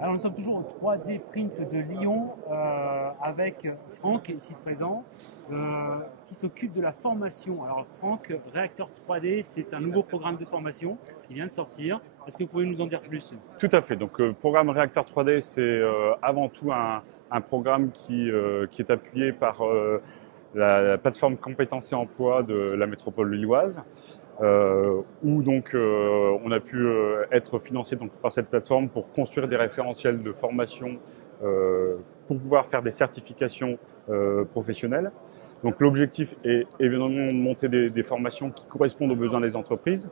Alors nous sommes toujours au 3D Print de Lyon avec Franck, ici présent, qui s'occupe de la formation. Alors Franck, Réacteur 3D, c'est un nouveau programme de formation qui vient de sortir. Est-ce que vous pouvez nous en dire plus? Tout à fait. Donc, le programme Réacteur 3D, c'est avant tout un programme qui est appuyé par la plateforme Compétences et Emploi de la métropole lilloise, où donc on a pu être financé donc, par cette plateforme pour construire des référentiels de formation pour pouvoir faire des certifications professionnelles. Donc, l'objectif est évidemment de monter des formations qui correspondent aux besoins des entreprises.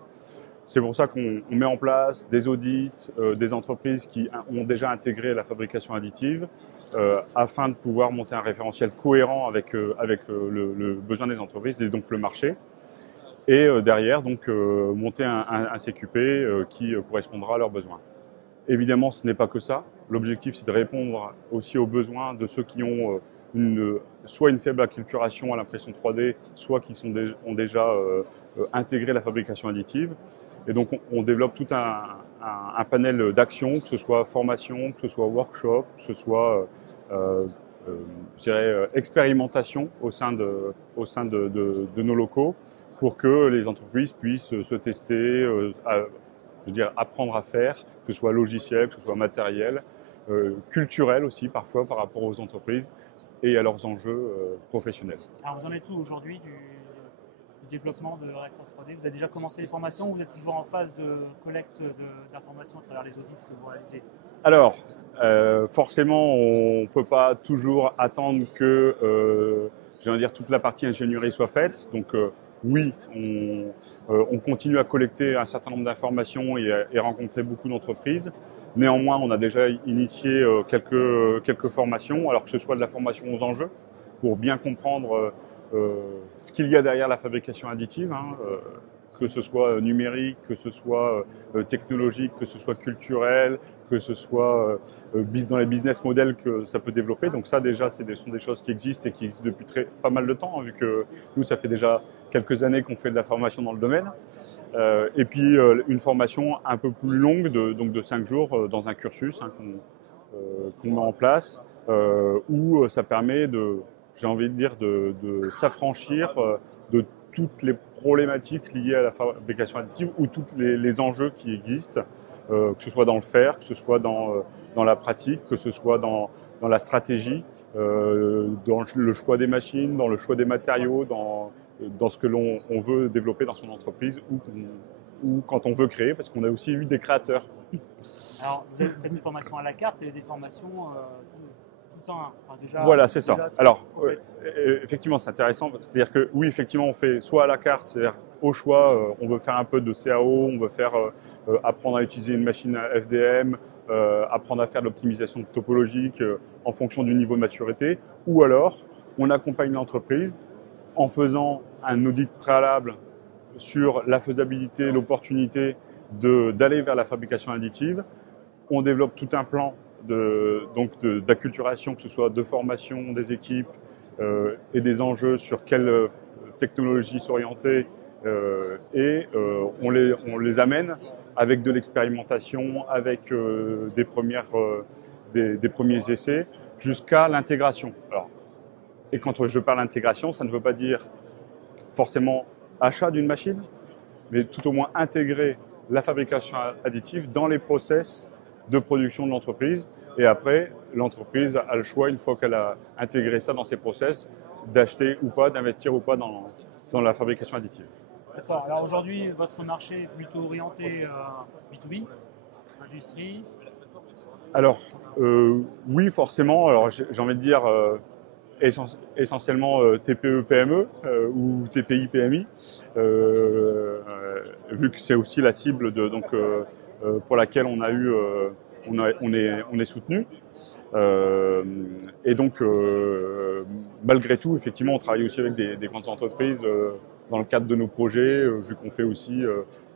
C'est pour ça qu'on met en place des audits, des entreprises qui ont déjà intégré la fabrication additive afin de pouvoir monter un référentiel cohérent avec le besoin des entreprises et donc le marché. Et derrière, donc, monter un CQP qui correspondra à leurs besoins. Évidemment, ce n'est pas que ça. L'objectif, c'est de répondre aussi aux besoins de ceux qui ont soit une faible acculturation à l'impression 3D, soit qui ont déjà intégré la fabrication additive. Et donc, on développe tout un panel d'actions, que ce soit formation, que ce soit workshop, que ce soit je dirais, expérimentation au sein de nos locaux pour que les entreprises puissent se tester, je veux dire, apprendre à faire, que ce soit logiciel, que ce soit matériel, culturel aussi parfois par rapport aux entreprises et à leurs enjeux professionnels. Alors vous en êtes où aujourd'hui du développement de Réacteur 3D? Vous avez déjà commencé les formations ou vous êtes toujours en phase de collecte d'informations à travers les audits que vous réalisez? Alors, forcément, on ne peut pas toujours attendre que je veux dire, toute la partie ingénierie soit faite. Donc, oui, on continue à collecter un certain nombre d'informations et rencontrer beaucoup d'entreprises. Néanmoins, on a déjà initié quelques formations, alors que ce soit de la formation aux enjeux, pour bien comprendre ce qu'il y a derrière la fabrication additive, hein, que ce soit numérique, que ce soit technologique, que ce soit culturel, que ce soit dans les business models que ça peut développer. Donc ça déjà, sont des choses qui existent et qui existent depuis pas mal de temps, hein, vu que nous, ça fait déjà quelques années qu'on fait de la formation dans le domaine. Et puis une formation un peu plus longue, donc de 5 jours, dans un cursus hein, qu'on met en place, où ça permet j'ai envie de dire, de s'affranchir de toutes les problématiques liées à la fabrication additive ou tous les enjeux qui existent, que ce soit dans le faire, que ce soit dans la pratique, que ce soit dans la stratégie, dans le choix des machines, dans le choix des matériaux, dans ce que l'on veut développer dans son entreprise ou quand on veut créer, parce qu'on a aussi eu des créateurs. Alors, vous faites des formations à la carte et des formations tout le temps. Enfin, déjà, voilà, c'est ça. Alors, effectivement, c'est intéressant. C'est-à-dire que oui, effectivement, on fait soit à la carte, c'est-à-dire au choix, on veut faire un peu de CAO, on veut faire apprendre à utiliser une machine FDM, apprendre à faire de l'optimisation topologique en fonction du niveau de maturité, ou alors on accompagne l'entreprise en faisant un audit préalable sur la faisabilité, l'opportunité d'aller vers la fabrication additive. On développe tout un plan d'acculturation, que ce soit de formation des équipes et des enjeux sur quelle technologie s'orienter et on les amène avec de l'expérimentation, avec des premiers essais jusqu'à l'intégration. Et quand je parle d'intégration, ça ne veut pas dire forcément achat d'une machine, mais tout au moins intégrer la fabrication additive dans les process de production de l'entreprise. Et après, l'entreprise a le choix, une fois qu'elle a intégré ça dans ses process, d'acheter ou pas, d'investir ou pas dans la fabrication additive. D'accord. Alors aujourd'hui, votre marché est plutôt orienté B2B, industrie? Alors, oui, forcément. Alors, j'ai envie de dire essentiellement TPE-PME ou TPI-PMI, vu que c'est aussi la cible pour laquelle on est soutenu. Et donc, malgré tout, effectivement, on travaille aussi avec des grandes entreprises dans le cadre de nos projets, vu qu'on fait aussi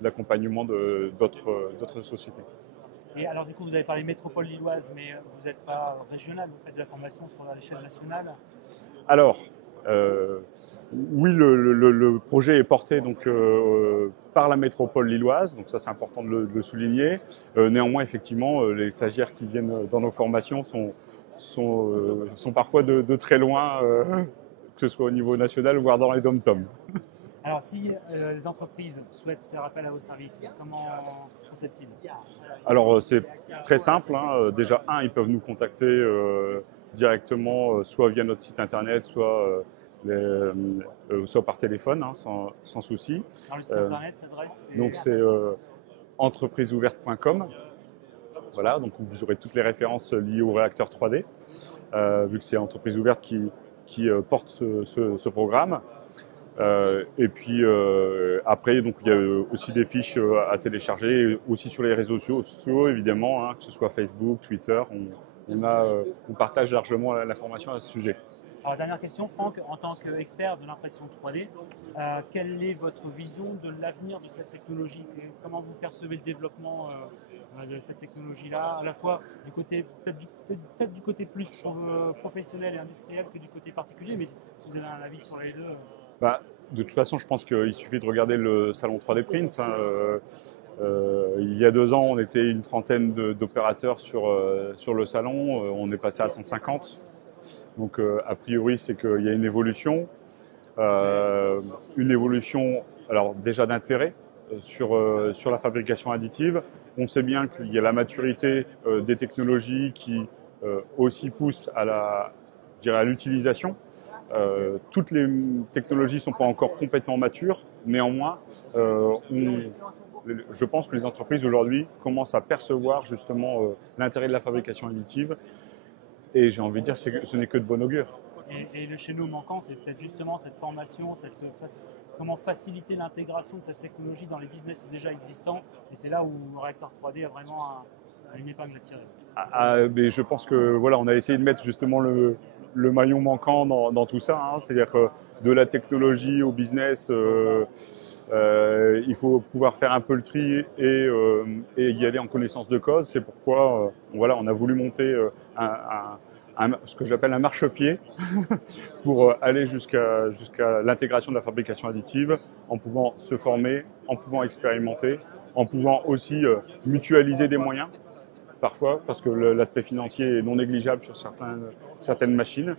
l'accompagnement d'autres sociétés. Et alors du coup, vous avez parlé métropole lilloise, mais vous n'êtes pas régional, vous faites de la formation sur l'échelle nationale? Alors, oui, le projet est porté donc par la métropole lilloise, donc ça c'est important de le souligner. Néanmoins, effectivement, les stagiaires qui viennent dans nos formations sont parfois de très loin, que ce soit au niveau national, voire dans les dom-toms. Alors, si les entreprises souhaitent faire appel à vos services, comment procèdent-ils? Alors, c'est très simple, hein. Déjà, ils peuvent nous contacter directement, soit via notre site internet, soit par téléphone, hein, sans souci. Alors, le site internet, l'adresse, donc c'est entrepriseouverte.com. Voilà, donc vous aurez toutes les références liées au réacteur 3D, vu que c'est Entreprise Ouverte qui porte ce programme. Et puis après, donc, il y a aussi des fiches à télécharger, aussi sur les réseaux sociaux, évidemment, hein, que ce soit Facebook, Twitter. On partage largement l'information à ce sujet. Alors, dernière question, Franck, en tant qu'expert de l'impression 3D, quelle est votre vision de l'avenir de cette technologie? Comment vous percevez le développement de cette technologie-là, à la fois du côté, peut-être du côté plus professionnel et industriel que du côté particulier, mais si vous avez un avis sur les deux. De toute façon, je pense qu'il suffit de regarder le salon 3D Print. Hein. Il y a 2 ans, on était une trentaine d'opérateurs sur le salon. On est passé à 150. Donc, a priori, c'est qu'il y a une évolution. Alors déjà d'intérêt sur la fabrication additive. On sait bien qu'il y a la maturité des technologies qui aussi poussent à l'utilisation. Toutes les technologies ne sont pas encore complètement matures. Néanmoins, je pense que les entreprises aujourd'hui commencent à percevoir justement l'intérêt de la fabrication additive. Et j'ai envie de dire que ce n'est que de bon augure. Et le chez nous manquant, c'est peut-être justement cette formation, comment faciliter l'intégration de cette technologie dans les business déjà existants. Et c'est là où le réacteur 3D a vraiment une épingle à tirer. Mais je pense que voilà, on a essayé de mettre justement le maillon manquant dans tout ça. Hein. C'est-à-dire que de la technologie au business, il faut pouvoir faire un peu le tri et y aller en connaissance de cause. C'est pourquoi on a voulu monter ce que j'appelle un marchepied pour aller jusqu'à l'intégration de la fabrication additive, en pouvant se former, en pouvant expérimenter, en pouvant aussi mutualiser des moyens, parfois, parce que l'aspect financier est non négligeable sur certaines machines,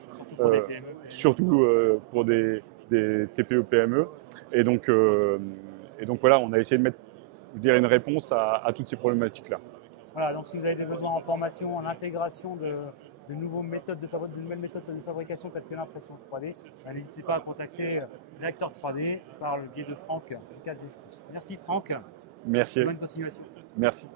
surtout pour des TPE-PME. Et donc voilà, on a essayé de mettre, je dirais, une réponse à toutes ces problématiques-là. Voilà, donc si vous avez des besoins en formation, en intégration de nouvelles méthodes de fabrication telles que l'impression 3D, n'hésitez pas à contacter Réacteur 3D par le biais de Franck Kazeski. Merci Franck. Merci. Bonne continuation. Merci.